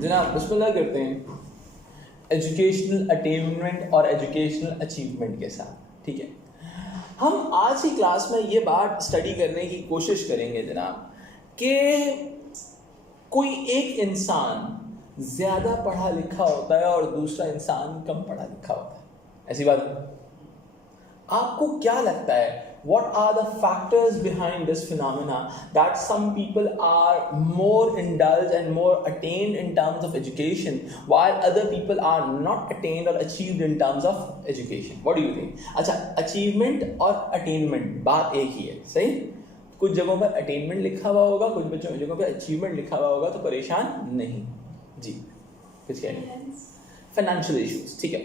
जनाब बिस्मिल्लाह करते हैं एजुकेशनल अटेनमेंट और एजुकेशनल अचीवमेंट के साथ, ठीक है। हम आज की क्लास में ये बात स्टडी करने की कोशिश करेंगे जनाब कि कोई एक इंसान ज़्यादा पढ़ा लिखा होता है और दूसरा इंसान कम पढ़ा लिखा होता है, ऐसी बात है? आपको क्या लगता है what are the factors behind this phenomena that some people are more indulged and more attained in terms of education while other people are not attained or achieved in terms of education? What do you think? अच्छा, achievement और attainment बात एक ही है, सही? कुछ जगहों पर attainment लिखा हुआ होगा, कुछ जगहों पर achievement लिखा हुआ होगा, तो परेशान नहीं जी। कुछ कह रहे हैं? Financial issues, ठीक है।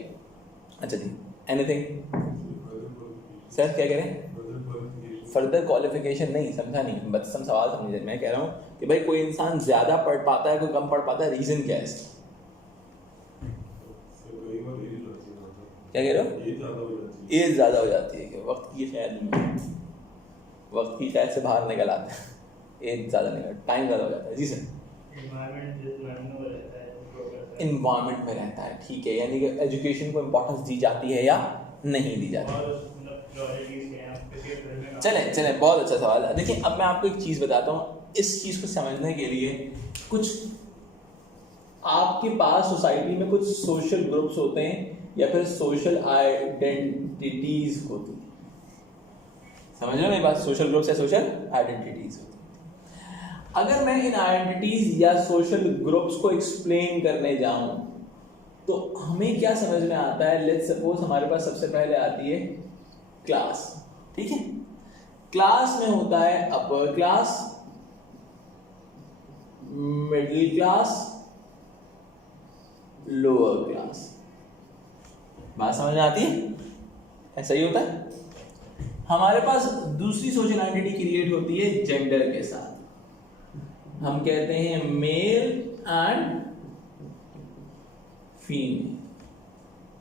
अच्छा जी, anything? सर क्या कह रहे हैं? फर्दर क्वालिफिकेशन नहीं, समझा नहीं, बस सम सवाल समझे। मैं कह रहा हूँ कि भाई कोई इंसान ज्यादा पढ़ पाता है, कोई कम पढ़ पाता है, रीजन क्या है इसका? क्या कह रहे हो? एज ज्यादा हो जाती है कि वक्त की शायद वक्त की शायद से बाहर निकल आते हैं, एज ज्यादा निकल, टाइम ज्यादा हो जाता है। जी सर, इन्वायरमेंट में रहता है, ठीक है। यानी कि एजुकेशन को इम्पोर्टेंस दी जाती है या नहीं दी जाती? चले बहुत अच्छा सवाल है। देखिए, अब मैं आपको एक चीज़ बताता हूँ। इस चीज़ को समझने के लिए कुछ आपके पास सोसाइटी में कुछ सोशल ग्रुप्स होते हैं या फिर सोशल आइडेंटिटीज होती हैं। समझ रहे हो मेरी बात? सोशल ग्रुप्स या सोशल आइडेंटिटीज होती हैं। अगर मैं इन आइडेंटिटीज या सोशल ग्रुप्स को एक्सप्लेन करने जाऊं तो हमें क्या समझ में आता है? लेट्स सपोज हमारे पास सबसे पहले आती है क्लास, ठीक है। क्लास में होता है upper class, middle class, lower class. बात समझ में आती है? ऐसा ही होता है। हमारे पास दूसरी सोशल आइडेंटिटी क्रिएट होती है जेंडर के साथ। हम कहते हैं मेल एंड फीमेल,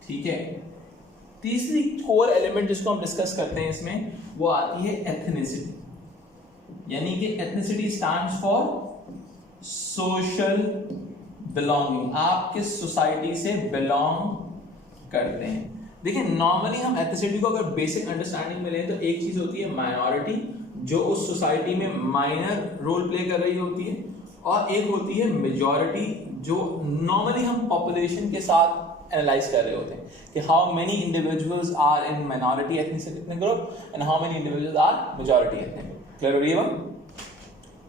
ठीक है। तीसरी कोर एलिमेंट जिसको हम डिस्कस करते हैं इसमें, वो आती है एथनिसिटी। यानी कि ethnicity stands for social belonging. आप किस सोसाइटी से बिलोंग करते हैं। देखिए, नॉर्मली हम एथनिसिटी को अगर बेसिक अंडरस्टैंडिंग में लें तो एक चीज होती है माइनॉरिटी, जो उस सोसाइटी में माइनर रोल प्ले कर रही होती है, और एक होती है मेजॉरिटी, जो नॉर्मली हम पॉपुलेशन के साथ एनालाइज कर रहे होते हैं कि how many individuals are in minority ethnic group and how many individuals are majority ethnic group. Clear हो रही है बात?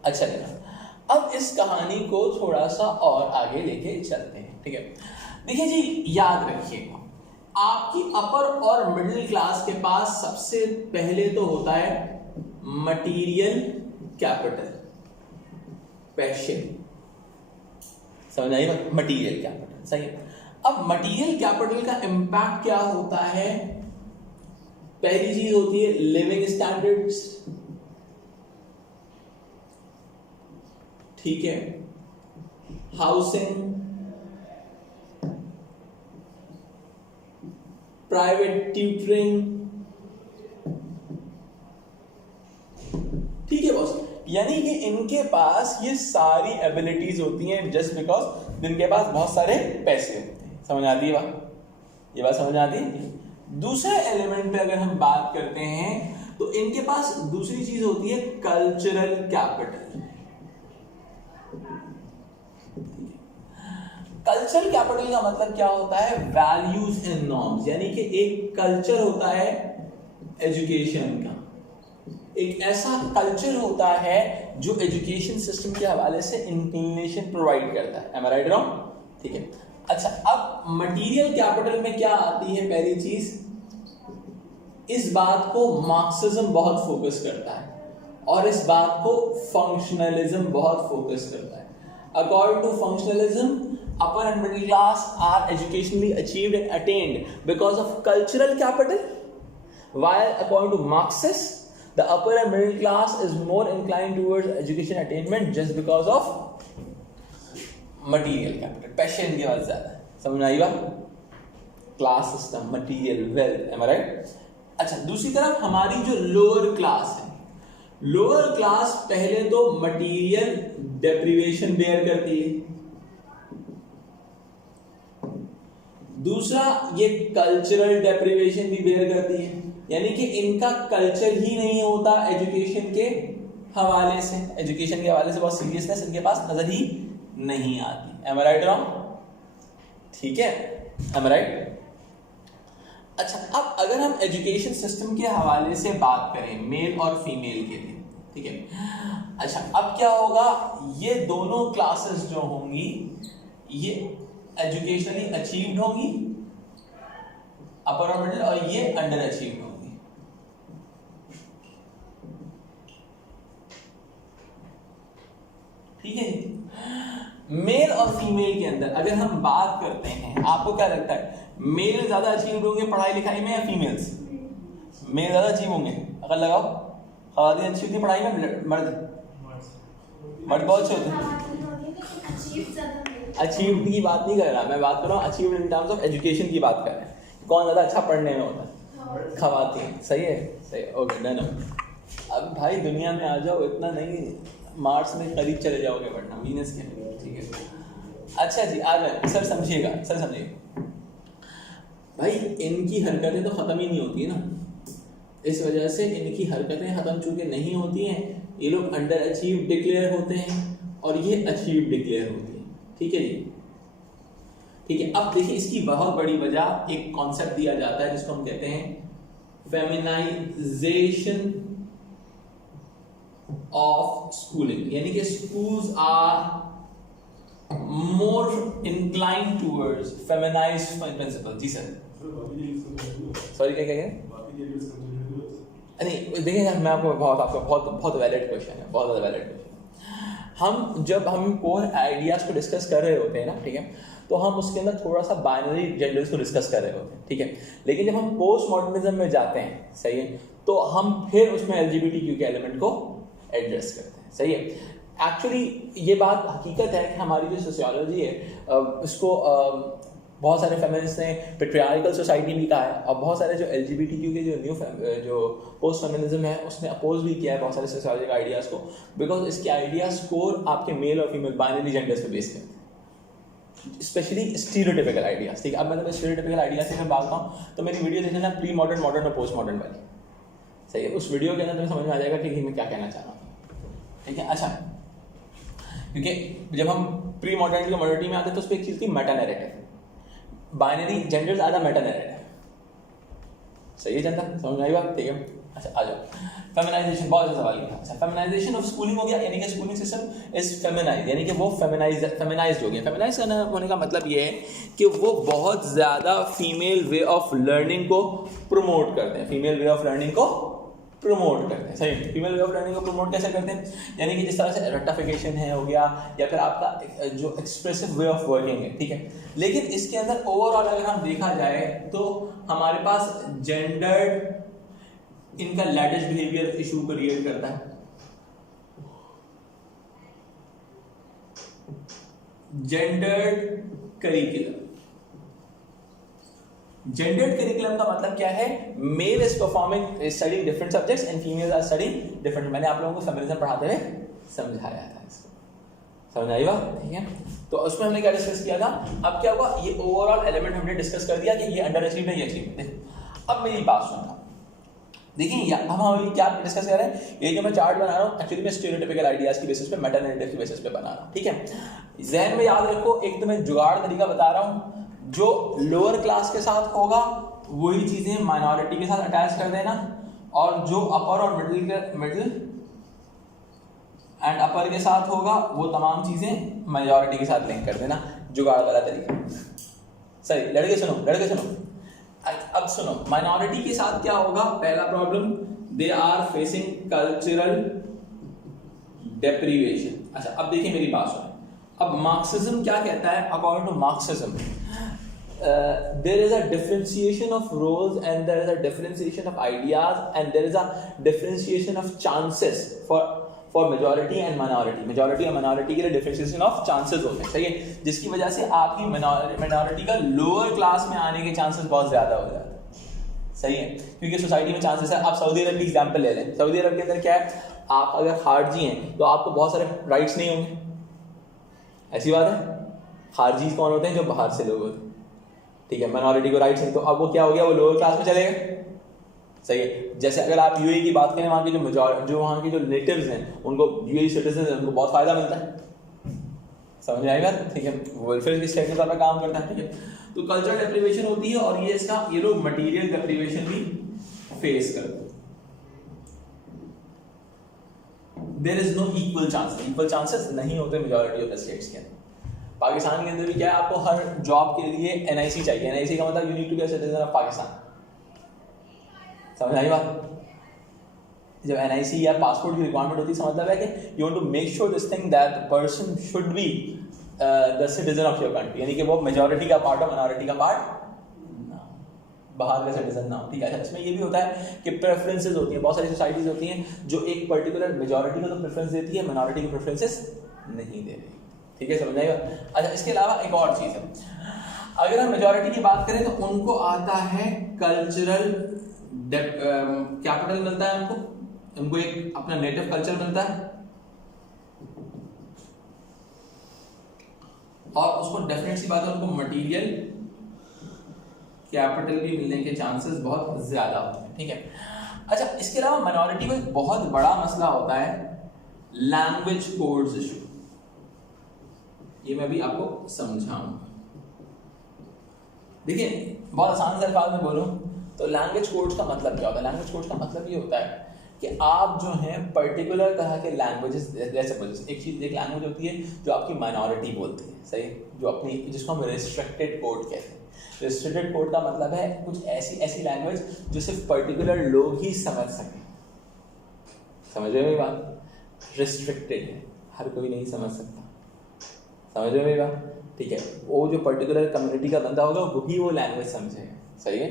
अच्छा लगा। अब इस कहानी को थोड़ा सा और आगे लेके चलते हैं, ठीक है। देखिए जी, याद रखिएगा, आपकी अपर और मिडिल क्लास के पास सबसे पहले तो होता है मटीरियल कैपिटल, पैसे। समझ आई बात? मटीरियल कैपिटल, सही है। अब मटीरियल कैपिटल का इंपैक्ट क्या होता है? पहली चीज होती है लिविंग स्टैंडर्ड्स, ठीक है, हाउसिंग, प्राइवेट ट्यूटरिंग, ठीक है बॉस। यानी कि इनके पास ये सारी एबिलिटीज होती हैं जस्ट बिकॉज इनके पास बहुत सारे पैसे होते हैं। समझ आती है बात? ये बात समझ आती है? दूसरे एलिमेंट पे अगर हम बात करते हैं तो इनके पास दूसरी चीज होती है कल्चरल कैपिटल। कल्चरल कैपिटल का मतलब क्या होता है? Values and norms. यानी कि एक कल्चर होता है एजुकेशन का, एक ऐसा कल्चर होता है जो एजुकेशन सिस्टम के हवाले से इंक्लिनेशन प्रोवाइड करता है। M I right wrong? ठीक है। अच्छा, अब मटेरियल कैपिटल में क्या आती है? पहली चीज, इस बात को मार्क्सिज्म बहुत फोकस करता है और इस बात को फंक्शनलिज्म बहुत फोकस करता है। According to functionalism, upper and middle class are educationally achieved and attained because of cultural capital, while according to Marxists, the upper and middle class is more inclined towards education attainment just because of material capital. Passion के बाद ज़्यादा है। समझ में आई बात? Class system, material, wealth, am I right? अच्छा, दूसरी तरफ हमारी जो लोअर क्लास है, लोअर क्लास पहले तो मटीरियल डेप्रिवेशन बेयर करती है, दूसरा ये कल्चरल डेप्रिवेशन भी बेयर करती है, यानी कि इनका कल्चर ही नहीं होता एजुकेशन के हवाले से, एजुकेशन के हवाले से बहुत सीरियसनेस इनके पास नजर ही नहीं आती। M I right wrong? ठीक है, एम आई राइट? अच्छा, अब अगर हम एजुकेशन सिस्टम के हवाले से बात करें मेल और फीमेल के लिए, ठीक है, अच्छा अब क्या होगा, ये दोनों क्लासेस जो होंगी ये एजुकेशनली अचीव्ड होंगी, अपर और मिडिल, और ये अंडर अचीव्ड होंगी। ठीक है, मेल और फीमेल के अंदर अगर हम बात करते हैं, आपको क्या लगता है मेल ज्यादा अचीव होंगे पढ़ाई लिखाई में या फीमेल्स? मेल ज्यादा अचीव होंगे, अगर लगाओ, खवातीन अच्छी होती है पढ़ाई में, मर्द बहुत अच्छे होते हैं। अचीव्ड की बात नहीं कर रहा मैं, बात कर रहा हूँ achieved in terms of education की बात कर रहे हैं, कौन ज्यादा अच्छा पढ़ने में होता है? खवातीन। सही है, सही, ओके डन। अब भाई दुनिया में आ जाओ, इतना नहीं, मार्स में करीब चले जाओगे पढ़ना, वीनस के करीब, ठीक है। अच्छा जी, आ जाए सर, समझिएगा सर, समझिएगा भाई, इनकी हरकतें तो खत्म ही नहीं होती है ना, इस वजह से इनकी हरकतें खत्म चूंकि नहीं होती हैं, ये लोग अंडर अचीव डिक्लेयर होते हैं और ये अचीव डिक्लेयर होती है। ठीक है जी, ठीक है। अब देखिए इसकी बहुत बड़ी वजह एक कॉन्सेप्ट दिया जाता है जिसको हम कहते हैं फेमिनाइजेशन ऑफ स्कूलिंग, यानी कि schools are more inclined towards feminized principles। जी सर, सॉरी क्या नहीं, देखिए यार मैं आपको बहुत वैलिड क्वेश्चन है, बहुत ज़्यादा वैलिड क्वेश्चन। जब हम कोर आइडियाज़ को डिस्कस कर रहे होते हैं ना, ठीक है, तो हम उसके अंदर थोड़ा सा बाइनरी जेंडर्स को डिस्कस कर रहे होते हैं, ठीक है, लेकिन जब हम पोस्ट मॉडर्निज्म में जाते हैं, सही है, तो हम फिर उसमें LGBTQ के एलिमेंट को एड्रेस करते हैं, सही है। एक्चुअली ये बात हकीकत है कि हमारी जो सोशियोलॉजी है इसको बहुत सारे फेमिनिस्ट ने पेट्रियार्कल सोसाइटी भी कहा है, और बहुत सारे जो LGBTQ के जो पोस्ट फेमिनिज्म है उसने अपोज भी किया है बहुत सारे सोशियोलॉजिकल आइडियाज़ को, बिकॉज इसके आइडियाज़ कोर आपके मेल और फीमेल बाइनरी जेंडर्स पे बेस करते हैं, स्पेशली स्टीरियोटिपिकल आइडियाज़। ठीक है, अब मैं स्टीरियोटिपिकल आइडियाज़ से मैं बात कहूँ तो मेरी वीडियो देखना प्री मॉडर्न, मॉडर्न और पोस्ट मॉडर्न वाली, सही है, उस वीडियो के अंदर तुम्हें समझ में आ जाएगा कि मैं क्या कहना चाह रहा हूँ। ठीक है, अच्छा, क्योंकि जब हम प्री मॉडर्निटी और मॉडर्निटी में आते हैं तो उस पर एक चीज़ की मेटा नैरेटिव, बाइनरी जेंडर्स आधा मेटा नैरेटिव, सही है जनता, समझ में आई बात? ठीक है, अच्छा आ जाओ, फेमिनाइजेशन बहुत अच्छा सवाल था। अच्छा, फेमिनाइजेशन ऑफ स्कूलिंग हो गया, यानी कि स्कूलिंग सिस्टम इज फेमिनाइज, यानी कि वो फेमिनाइज हो गया। फेमिनाइज करना होने का मतलब ये है कि वो बहुत ज़्यादा फीमेल वे ऑफ लर्निंग को प्रमोट करते हैं, फीमेल वे ऑफ लर्निंग को प्रमोट करते हैं, सही। फीमेल वे ऑफ लर्निंग को प्रमोट कैसे करते हैं, यानी कि जिस तरह से रट्टाफिकेशन है हो गया, या फिर आपका जो एक्सप्रेसिव वे ऑफ वर्किंग है, ठीक है, लेकिन इसके and अंदर ओवरऑल अगर हम देखा जाए तो हमारे पास जेंडर्ड इनका लैटिश बिहेवियर इशू क्रिएट करता है। जेंडर्ड करिकुलम, जेंडर्ड करिकुलम का मतलब क्या है, male is performing studying different subjects and females are studying different. मैंने आप लोगों को फेमिनिज्म पढ़ाते हुए समझाया था इसको, समझ आई बात? ठीक है, तो उसमें हमने क्या डिस्कस किया था। अब क्या हुआ, ये ओवरऑल एलिमेंट हमने डिस्कस कर दिया कि ये अंडर अचीव है, ये अचीव है। अब मेरी बात सुनना, देखिए हम अभी क्या डिस्कस कर रहे हैं, ये जो मैं चार्ट बना रहा हूँ एक्चुअली मैं स्टीरियोटाइपिकल आइडियाज की बेसिस पे, मेटा नैरेटिव की बेसिस पे बना रहा हूँ, ठीक है। जहन में याद रखो, एक तो मैं जुगाड़ तरीका बता रहा हूँ, जो लोअर क्लास के साथ होगा वही चीजें माइनॉरिटी के साथ अटैच कर देना, और जो अपर और मिडिल एंड अपर के साथ होगा वो तमाम चीजें मेजॉरिटी के साथ लिंक कर देना, जुगाड़ वाला तरीका। सही, लड़के सुनो, लड़के सुनो, अब सुनो, माइनॉरिटी के साथ क्या होगा, पहला problem, they are facing cultural deprivation. अच्छा, अब देखिए मेरी बात सुनो, अब मार्क्सिज्म क्या कहता है, according to Marxism there is a differentiation of roles and there is a differentiation of ideas and there is a differentiation of chances for majority and minority। majority और minority के लिए differentiation of chances होते हैं, सही है, जिसकी वजह से आपकी minority का लोअर क्लास में आने के चांसेस बहुत ज्यादा हो जाते हैं, सही है, क्योंकि सोसाइटी में चांसेस है। आप सऊदी अरब की एग्जांपल ले लें, सऊदी अरब के अंदर क्या है, आप अगर खारजी हैं तो आपको बहुत सारे राइट्स नहीं होंगे, ऐसी बात है। खारजी कौन होते हैं, जो बाहर से लोग होते हैं, ठीक है, माइनॉरिटी को राइट्स नहीं, तो अब वो क्या हो गया, वो लोअर क्लास में चलेगा, सही है। जैसे अगर आप यूएई की बात करें, वहाँ की जो वहाँ की जो नेटिव्स हैं, उनको यूएई सिटीजन हैं, उनको बहुत फायदा मिलता है, समझ में आएगा, ठीक है, वेलफेयर की स्टेट के तौर पर काम करता है, ठीक है। तो कल्चरल डेप्रिवेशन होती है और ये लोग मटेरियल डेप्रिवेशन भी फेस करते हैं। There is no equal chances नहीं होते मेजॉरिटी ऑफ द स्टेट्स के अंदर। पाकिस्तान के अंदर भी क्या है, आपको हर जॉब के लिए एनआईसी चाहिए। एनआईसी का मतलब you need to be a citizen of Pakistan, समझ आई बात। जब एनआईसी या पासपोर्ट की रिक्वायरमेंट होती है, इसका मतलब है कि you want to make sure this thing that the person should be the citizen of your country, यानी कि वो मेजॉरिटी का पार्ट हो, माइनॉरिटी का पार्ट बाहर का सिटीजन ना हो, ठीक है। इसमें ये भी होता है कि प्रेफरेंसेस होती हैं, बहुत सारी सोसाइटीज होती हैं जो एक पर्टिकुलर मेजॉरिटी को तो प्रेफरेंस देती है, माइनॉरिटी को प्रेफरेंसेस नहीं दे रही, ठीक है, समझ आएगा। अच्छा, इसके अलावा एक और चीज़ है, अगर हम मेजॉरिटी की बात करें तो उनको आता है कल्चरल कैपिटल मिलता है, उनको एक अपना नेटिव कल्चर मिलता है, और उसको डेफिनेट सी बात है, उनको मटेरियल कैपिटल भी मिलने के चांसेस बहुत ज्यादा होते हैं, ठीक है। अच्छा, इसके अलावा माइनॉरिटी को एक बहुत बड़ा मसला होता है लैंग्वेज कोड्स इशू, ये मैं भी आपको समझाऊंगा। देखिए, बहुत आसान से अल्फाज में बोलूं तो लैंग्वेज कोड्स का मतलब क्या होता है। लैंग्वेज कोड्स का मतलब ये होता है कि आप जो हैं पर्टिकुलर तरह के लैंग्वेजेस, जैसे एक लैंग्वेज होती है जो आपकी माइनॉरिटी बोलती है, सही, जो अपनी, जिसको हम रिस्ट्रिक्टेड कोड कहते हैं। रिस्ट्रिक्टेड कोड का मतलब है कुछ ऐसी लैंग्वेज जो सिर्फ पर्टिकुलर लोग ही समझ सकें, समझ रहे हो मेरी बात, रिस्ट्रिक्टेड है, हर कोई नहीं समझ सकता, समझ रहे हो मेरी बात, ठीक है। वो जो पर्टिकुलर कम्युनिटी का बंदा होगा वही वो लैंग्वेज समझेगा, सही है।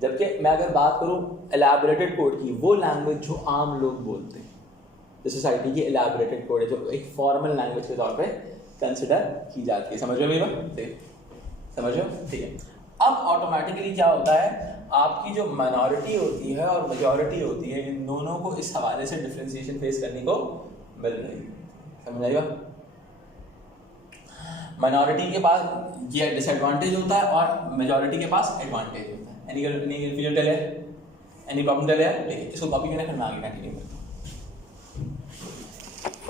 जबकि मैं अगर बात करूं एलैबोरेटेड कोड की, वो लैंग्वेज जो आम लोग बोलते हैं, जो सोसाइटी की एलैबोरेटेड कोड है, जो एक फॉर्मल लैंग्वेज के तौर पे कंसिडर की जाती है, समझ रहे हो मेरी बात, समझ रहे हो, ठीक है। अब ऑटोमेटिकली क्या होता है, आपकी जो माइनॉरिटी होती है और मेजॉरिटी होती है, इन दोनों को इस हवाले से डिफरेंशिएशन फेस करने को मिल रही है, समझ आएगा। माइनॉरिटी के पास ये डिसएडवांटेज होता है और मेजॉरिटी के पास एडवांटेज होता है। एनी प्रॉब्लम चले, ठीक है, इसको कॉपी करना, फिर मैं आगे कंटिन्यू